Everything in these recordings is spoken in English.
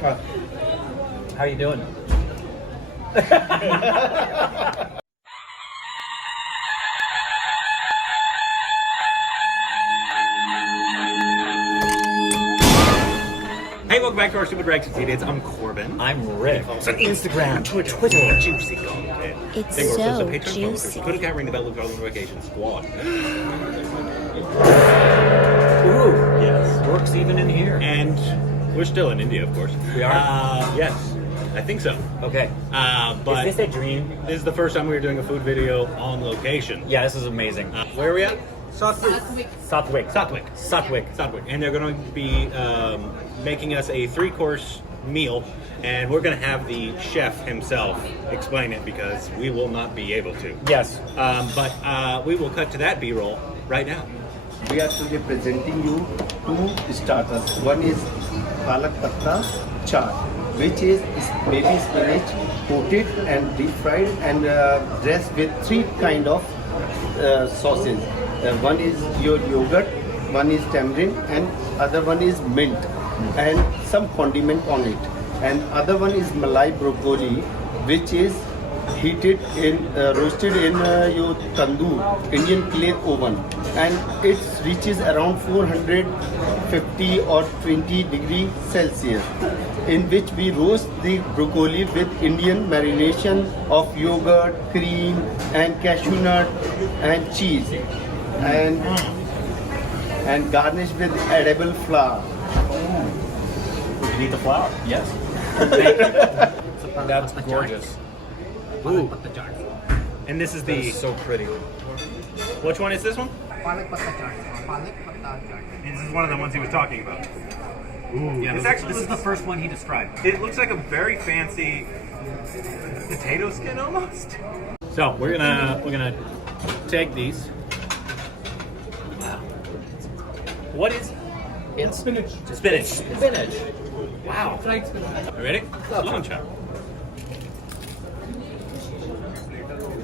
How you doing? Hey, welcome back to our Stupid Reactions Idiots. I'm Corbin. I'm Rick. Also on Instagram, Twitter. Juicy content. It's Hey, we're so also Patreon juicy. sponsors. Twitter cat ring the bell with our notification squad. Ooh, Yes. works even in here. And we're still in India, of course. We are? Yes. I think so. Okay. But Is this a dream? this is the first time we were doing a food video on location. Yeah, this is amazing. Where are we at? Satwik. Satwik. Satwik. And they're going to be making us a 3-course meal, and we're going to have the chef himself explain it because we will not be able to. Yes. But we will cut to that B-roll right now. We are today presenting you two starters. One is palak patta chaat, which is baby spinach coated and deep fried and dressed with 3 kind of sauces. One is your yogurt, one is tamarind, and other one is mint, and some condiment on it. And other one is malai broccoli, which is heated in roasted in your tandoor Indian clay oven, and it reaches around 450 or 20 degree Celsius, in which we roast the broccoli with Indian marination of yogurt, cream, and cashew nut and cheese, and garnish with edible flour. You need the flour. Yes. That's gorgeous. Ooh. And this is That the... is so pretty. Which one is this one? Palak patta chaat. Palak patta chaat. This is one of the ones he was talking about. Ooh. Yeah, This this is the first one he described. It looks like a very fancy potato skin almost. So we're gonna take these. What is It's spinach. spinach? Spinach. Wow. Fried spinach. You ready? Lemon chop.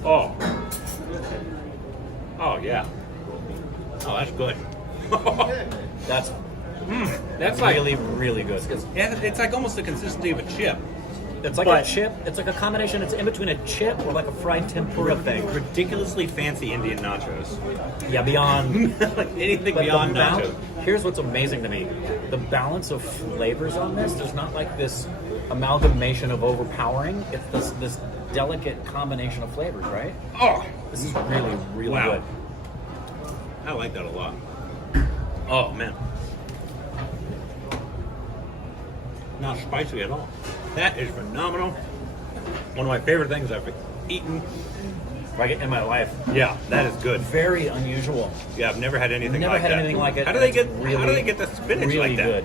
Oh. Oh yeah. Oh, that's good. That's That's like really good. it's like almost the consistency of a chip. It's like But- a chip. It's like a combination. It's in between a chip or like a fried tempura thing. Ridiculously fancy Indian nachos. Yeah, beyond. Like anything But beyond the nachos. here's what's amazing to me: the balance of flavors on this. There's not like this amalgamation of overpowering. It's this delicate combination of flavors, right? Oh, This is really Wow. good. I like that a lot. Oh man. Not spicy at all. That is phenomenal. One of my favorite things I've eaten. Like in my life, Yeah, that is good. very unusual. Yeah, I've never had anything Never like had that. anything like it. How do they It's get really, how do they get the spinach really like that? good.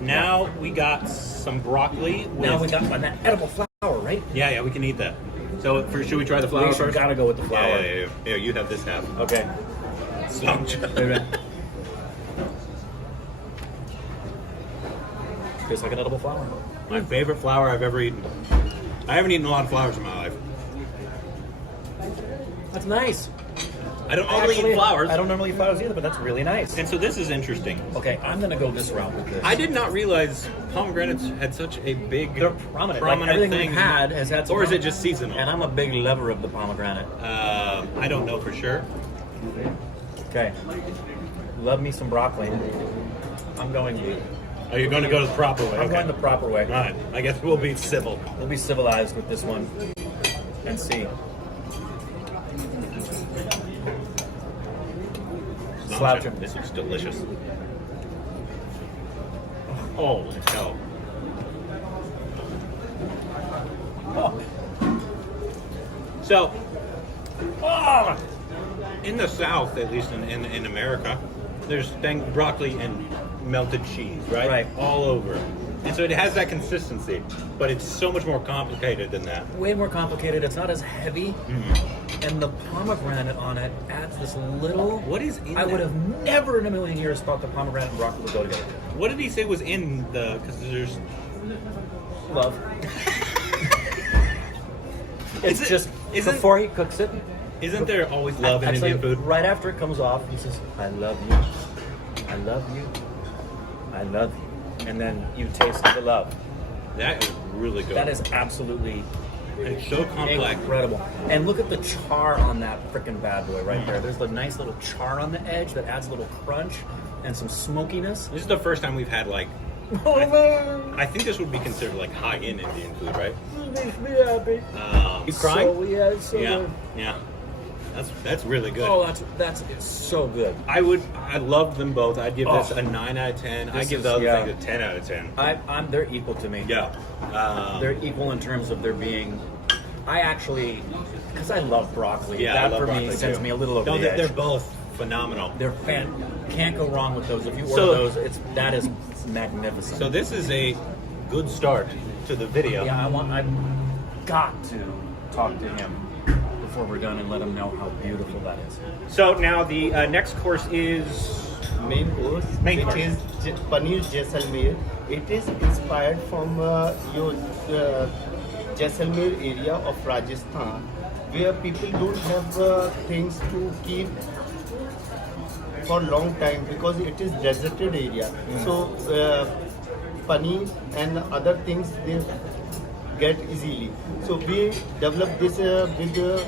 Now we got some broccoli with Now we got that edible flour, right? Yeah, we can eat that. So should we try the flour We first? gotta go with the flour. Yeah, you have this half. Okay. Tastes like an edible flour. My favorite flour I've ever eaten. I haven't eaten a lot of flours in my life. That's nice. I don't normally eat flowers. I don't normally eat flowers either, but that's really nice. And so this is interesting. Okay, I'm gonna go this route with this. I did not realize pomegranates had such a big, They're prominent. Like everything thing. we've had has had some Or is it just seasonal? And I'm a big lover of the pomegranate. I don't know for sure. Okay. Love me some broccoli. I'm going. Are you going to go the proper way? I'm going the proper way. All right. I guess we'll be civil. We'll be civilized with this one and see. Slouch him. This looks delicious. Holy cow. Oh. So, in the South, at least in America, there's broccoli and melted cheese, right? Right. All over. And so it has that consistency, but it's so much more complicated than that. Way more complicated. It's not as heavy. And the pomegranate on it adds this little. What is in I would that? have never in a million years thought the pomegranate and broccoli would go together. What did he say was in the? Because there's. Love. It's Is it- just isn't- before he cooks it. Isn't there always love in Actually, Indian food? right after it comes off, he says, "I love you, I love you, I love you." and then you taste the love. That is really good. That is absolutely it's so complex. incredible. And look at the char on that frickin' bad boy right there. There's the nice little char on the edge that adds a little crunch and some smokiness. This is the first time we've had like. I think this would be considered like high-end Indian food, right? Makes me happy. You crying? So, yeah, it's so yeah, good. yeah. That's really good. Oh, that's it's so good. I love them both. I'd give this a 9 out of 10. I This give is- the other yeah. thing a 10 out of 10. They're equal to me. Yeah. They're equal in terms of their being. I actually, because I love broccoli. Yeah, I that love for me broccoli, sends too. me a little over No, the they're edge. both phenomenal. They're can't go wrong with those. If you order So- those, that is magnificent. So this is a good start to the video. yeah, I've got to talk to him before we're done and let him know how beautiful that is. So now the next course is Main course, Main which course. is Paneer Jaisalmer. It is inspired from your Jaisalmer area of Rajasthan, where people don't have things to keep for long time because it is deserted area. So paneer and other things they get easily. So we developed this with the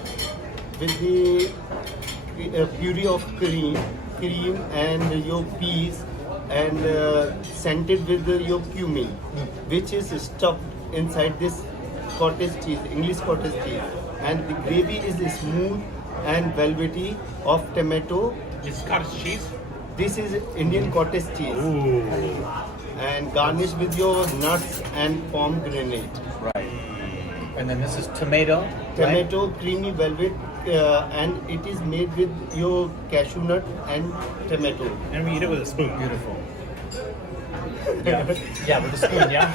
puree of cream and your peas and scented with your cumin, which is stuffed inside this cottage cheese, English cottage cheese, and the gravy is smooth and velvety of tomato. this is cottage cheese. This is Indian cottage cheese Ooh. and garnished with your nuts and pomegranate. Right. And then this is tomato. Tomato, creamy velvet, and it is made with your cashew nut and tomato. And we eat it with a spoon. Beautiful. Yeah, yeah, with a spoon. Yeah.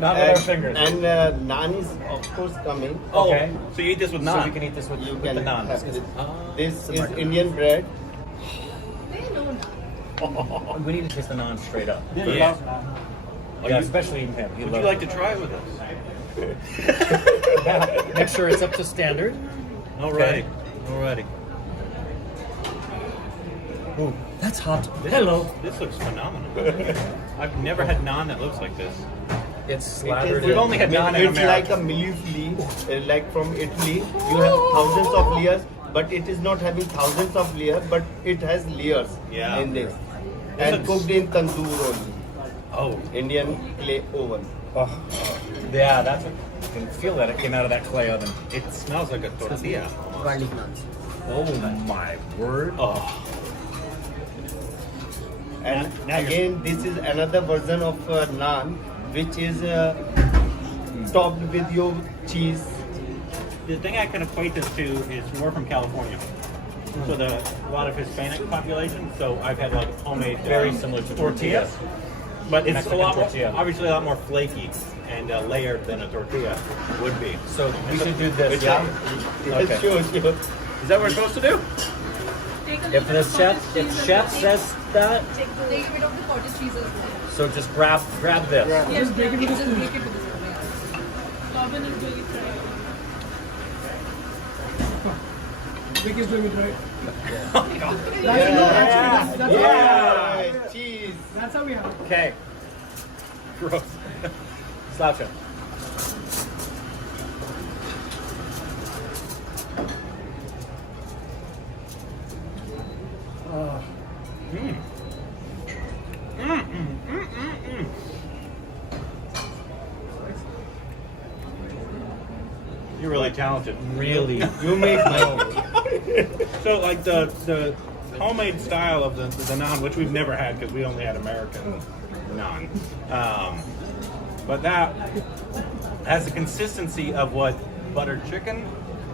Not with our fingers. And naan is of course coming. Oh, Okay. so you eat this with So naan. we can eat this with, You with can the naan. have This it. is- This is Indian bread. we need to taste the naan straight up. Yeah. Yeah, especially him. He Would loves you like it. to try it with us? Make sure it's up to standard. Alrighty. Alrighty. Ooh, that's hot. Hello. This looks phenomenal. I've never had naan that looks like this. It's It slathered. is- We've only had naan in It's like America. a millefeuille, like from Italy. You have thousands of layers, but it is not having thousands of layers, but it has layers Yeah. in this. This And looks- cooked in tandoor only, Oh. Indian clay oven. Yeah, that's. You can feel that it came out of that clay oven. It smells like a tortilla. Garlic naans. Oh my word! Oh. And Now you're- again, this is another version of naan, which is topped with your cheese. The thing I can equate this to is more from California. So a lot of Hispanic population. So I've had like homemade Very similar to tortillas. but it's Mexican a lot tortilla. obviously a lot more flaky and layered than a tortilla would be. So we should do this. Which Yeah. Yes, Okay. sure. Is that what we're supposed to do? Take a If little the bit of chef, cottage cheese if as chef well. says that, Take a bit of the cottage cheese as well. so just grab this. Yes, Just break it with a just spoon. break it with a spoon. Yeah. Robin is doing it right. Vic is doing it right. Yeah, cheese. That's how we have it. Okay. Gross. Slouch. You're really talented. Really. You make no. So like the homemade style of the naan, which we've never had because we only had American naan, but that has the consistency of what buttered chicken,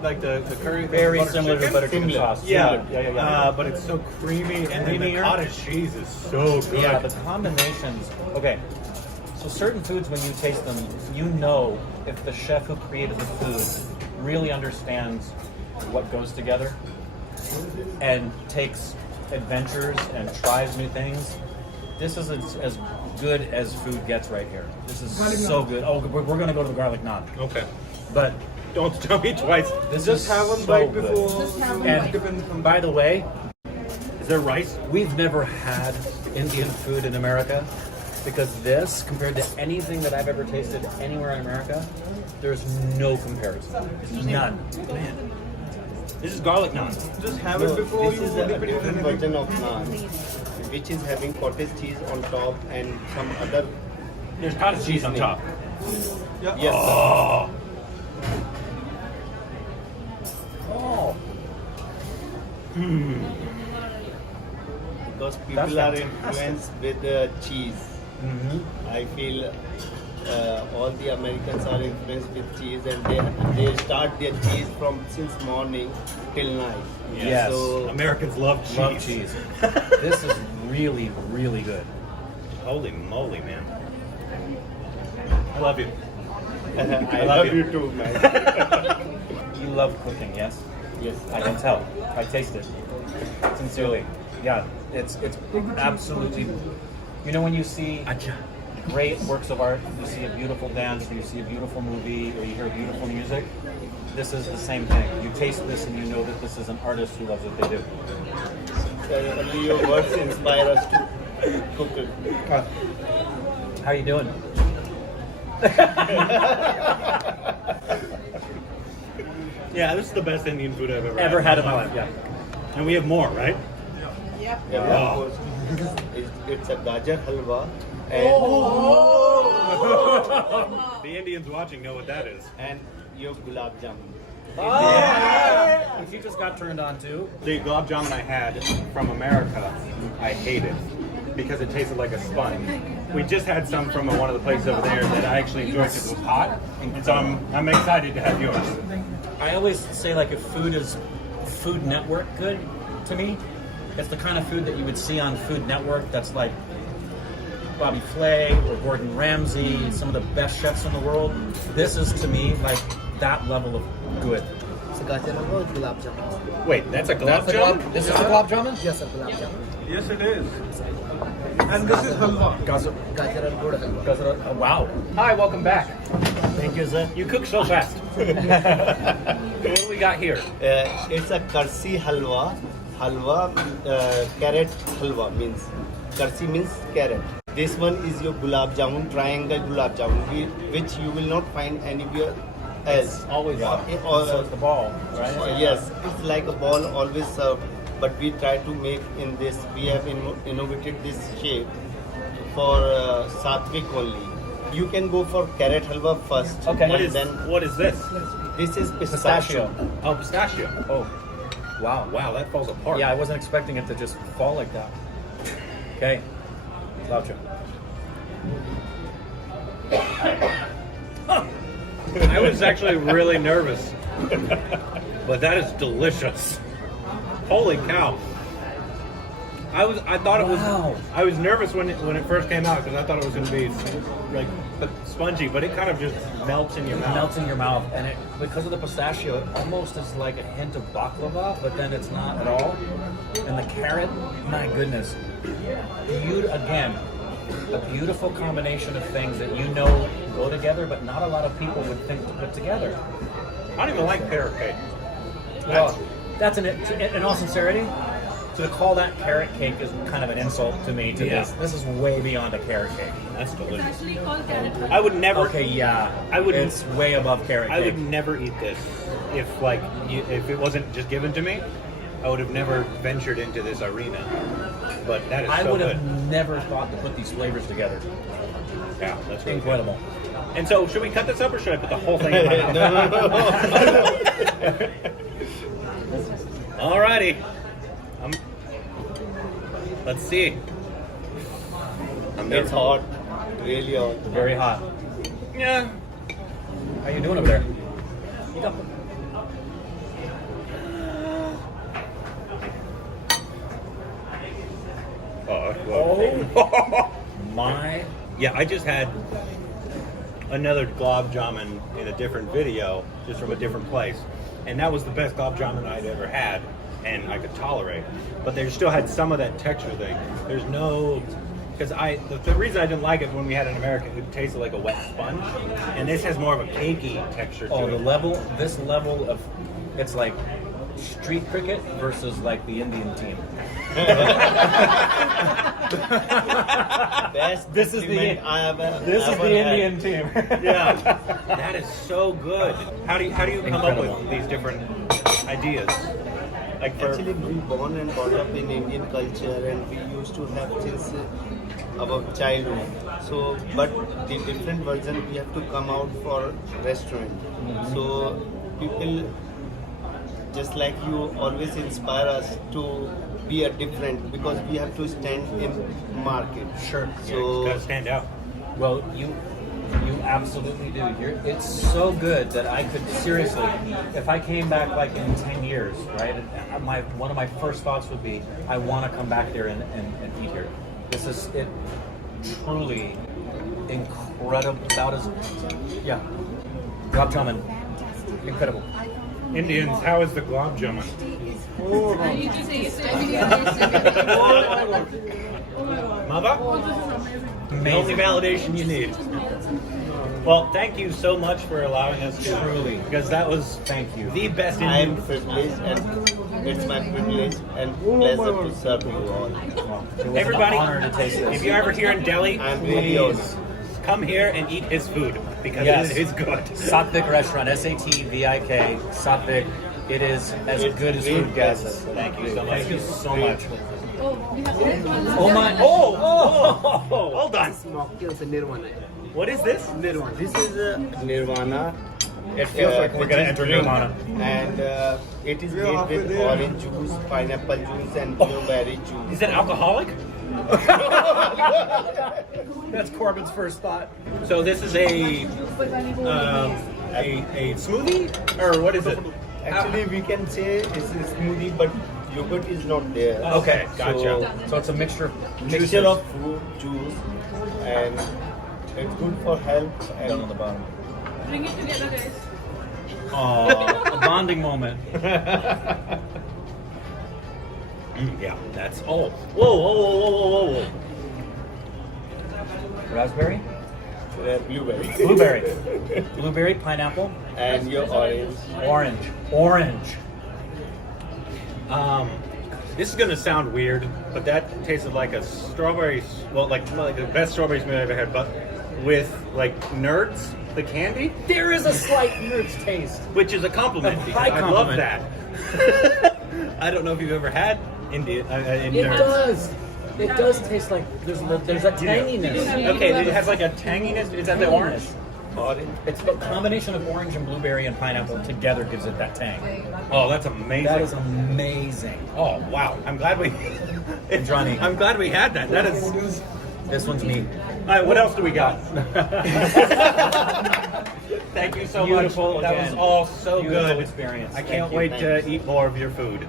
like the curry. Very buttered similar to chicken. butter chicken Similar. sauce. Yeah, Yeah. but it's so creamy, and then the Creamier. cottage cheese is so good. Yeah, the combinations. Okay, so certain foods, when you taste them, you know if the chef who created the food really understands what goes together and takes adventures and tries new things. This is as good as food gets right here. This is Garlic so naan. good. Oh, we're going to go to the garlic naan. Okay, But don't tell me twice. this Just is have one so bite good. before. Just have one And bite. by the way, Is there rice? We've never had Indian food in America because this, compared to anything that I've ever tasted anywhere in America, there's no comparison. None. This is garlic naan. Just have it before This you is a dip it in different vinegar. version of naan, which is having cottage cheese on top and some other. There's cottage cheese on top. Yes. Oh. Oh, Because That's people are fantastic. influenced with cheese. I feel all the Americans are influenced with cheese, and they start their cheese from since morning till night. Yes. So Americans love cheese. love cheese. This is really, really good. Holy moly, man. I love you. I love love you. you too, man. You love cooking, yes? Yes. I can tell. I taste it. Sincerely. Yeah, it's absolutely. You know when you see great works of art, you see a beautiful dance, or you see a beautiful movie, or you hear beautiful music. This is the same thing. You taste this and you know that this is an artist who loves what they do. Only your words inspire us to cook it. How you doing? Yeah, this is the best Indian food I've Ever had in my life? Yeah. And we have more, right? Yep. Yeah, Wow. of course. It's a gajar halwa, The Indians watching know what that is. and your gulab jamun. If you just got turned on to. The gulab jamun I had from America, I hated because it tasted like a sponge. We just had some from one of the places over there that I actually enjoyed because it was hot, and so I'm excited to have yours. I always say like if food is Food Network good to me, it's the kind of food that you would see on Food Network that's like Bobby Flay or Gordon Ramsay, some of the best chefs in the world. This is to me like that level of good. So gajar halwa with gulab jamun. Wait, that's a gulab jamun? This is the gulab jamun? Yes, sir, gulab jamun. Yes, it is. And this is halwa. Gajar. Gajar and good halwa. Oh, wow. Hi, welcome back. Thank you, sir. You cook so fast. What do we got here? It's a karsi halwa. Halwa, carrot halwa means. Karsi means carrot. This one is your gulab jamun, triangle gulab jamun, which you will not find anywhere else. Always Yeah. so it's the ball, right? Yes, it's like a ball always served, but we try to make in this. We have innovated this shape for Satvik only. You can go for carrot halwa first. Okay. What and is then what is this? this is Pistachio. Oh, pistachio. Oh, wow. Wow, that falls apart. Yeah, I wasn't expecting it to just fall like that. Okay. Sloucher. I was actually really nervous, but that is delicious. Holy cow! I thought it was. Wow. I was nervous when it first came out because I thought it was going to be like spongy, but it kind of just melts in your mouth. Melts in your mouth, and it because of the pistachio, it almost is like a hint of baklava, but then it's not at all. And the carrot, my goodness, again, a beautiful combination of things that you know go together, but not a lot of people would think to put together. I don't even like carrot cake. Well, that's in all sincerity, to call that carrot cake is kind of an insult to me. To Yeah. this is way beyond a carrot cake. That's It's delicious. actually called carrot. I would never. Okay, yeah, I wouldn't- It's way above carrot I cake. would never eat this if if it wasn't just given to me. I would have never ventured into this arena. But that is I so would good. have never thought to put these flavors together. Yeah, that's really Incredible. good. And so, should we cut this up or should I put the whole thing in my mouth? No. Alrighty. Let's see. It's hot, really hot. Very hot. Yeah. How you doing over there? Eat up. Oh. My. Yeah, I just had another gulab jamun in a different video, just from a different place, and that was the best gulab jamun I'd ever had, and I could tolerate. But they still had some of that texture thing. There's no, because the reason I didn't like it when we had it in America, it tasted like a wet sponge, and this has more of a cakey texture to Oh, it. this level of, it's like street cricket versus like the Indian team. Best This is the- compliment I have This is ever the had. Indian team. Yeah, that is so good. How do you come Incredible. up with these different ideas? Like for Actually, we born and brought up in Indian culture, and we used to have since our childhood. So, but the different version we have to come out for restaurant. So, people just like you always inspire us to be a different because we have to stand in market. Sure. so gotta So, stand out. Well, you absolutely do. It's so good that I could seriously, if I came back like in 10 years, right? One of my first thoughts would be, I want to come back there and eat here. This is it. Truly incredible. About as yeah. Gulab jamun, incredible. Indians, how is the gulab jamun? I need to taste it. I need to taste it. Oh my god. Mother? Oh, this is amazing. The only validation you need. Well, thank you so much for allowing us to Truly. because that was Thank you. the best I am Indian. privileged, and it's my privilege and pleasure to serve you all. It was Everybody, an honor to taste this. if you're ever here in Delhi, I'm really please come here and eat his food because Yes. it is good. Satvik Restaurant, SATVIK, Satvik. It is as good as food gets. Thank you so much. Thank you so much. Oh, we have this one. Oh my! Oh, hold on. Mocktails and Nirvana. What is this? Nirvana. This is Nirvana. It feels like we're which gonna is enter green. Nirvana. And it is made with orange juice, pineapple juice, and blueberry juice. Is it alcoholic? That's Corbin's first thought. So this is a smoothie or what is it? Actually, we can say it's a smoothie, but yogurt is not there. Okay, gotcha. So it's a mixture. Mixture of fruit juice, and it's good for health. Down on And the bottom. Bring it together, guys. Oh, a bonding moment. Yeah, that's whoa, whoa, whoa, whoa, whoa, whoa. Raspberry, blueberry. blueberry, blueberry, pineapple, And your orange. orange. This is gonna sound weird, but that tasted like a strawberry. Well, like the best strawberry smoothie I've ever had, but with like Nerds, the candy, There is a slight Nerds taste. which is a compliment. A because high I love compliment. that. I don't know if you've ever had Indian It Nerds. does. It does taste like there's a tanginess. Okay, it has like a tanginess. Is that the orange? Orange. It's the combination of orange and blueberry and pineapple together gives it that tang. Oh, that's amazing. That is amazing. Oh wow! I'm glad we. Johnny. I'm glad we had that. That is. This one's me. All right, what else do we got? Thank you so Beautiful much. That was again. all so Beautiful good. experience. I can't you, wait thank to eat more of your food.